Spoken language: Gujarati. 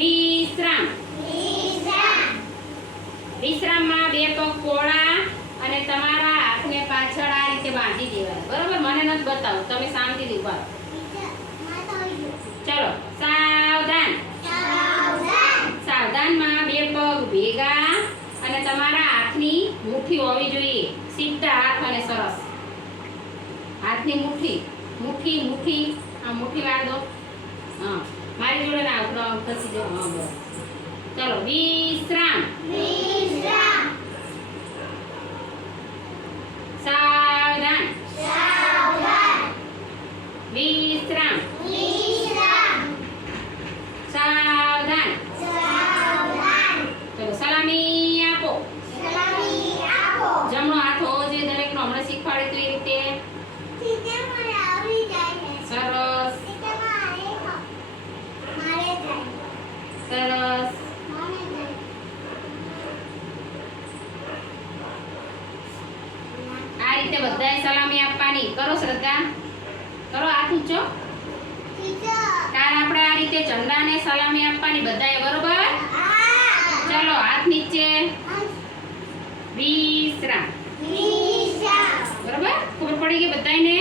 વિશ્રામ. વિશ્રામમાં બે પગ પોળા અને તમારા હાથને પાછળ આ રીતે બાંધી દેવાય બરોબર? મને નથી બતાવું તમે શાંતિથી ઊભા. ચલો. સાવધાન. સાવધાનમાં બે પગ ભેગા અને તમારા હાથની મુઠ્ઠી હોવી જોઈએ. સીધા હાથ અને સરસ. હાથની મુઠ્ઠી. મુઠ્ઠી મુઠ્ઠી. આ મુઠ્ઠી વાર દો. હા. મારી જોડે ના ઉપડો આમ ખસી જાવ બસ ચલો વિશ્રામ. સાવધાન. વિશ્રામ. સાવધાન. ચલો સલામી આપો. જમણો હાથ હોવો જોઈએ દરેકનો હમણાં તો હતું એ રીતે સરસ સરસ આ રીતે બધાએ સલામી આપવાની. કરો શ્રદ્ધા. કરો હાથ ઊંચો. કાલ આપણે આ રીતે ઝંડાને સલામી આપવાની બધાએ બરોબર? ચલો હાથ નીચે. વિશ્રામ. બરોબર? ખબર પડી ગઈ બધાને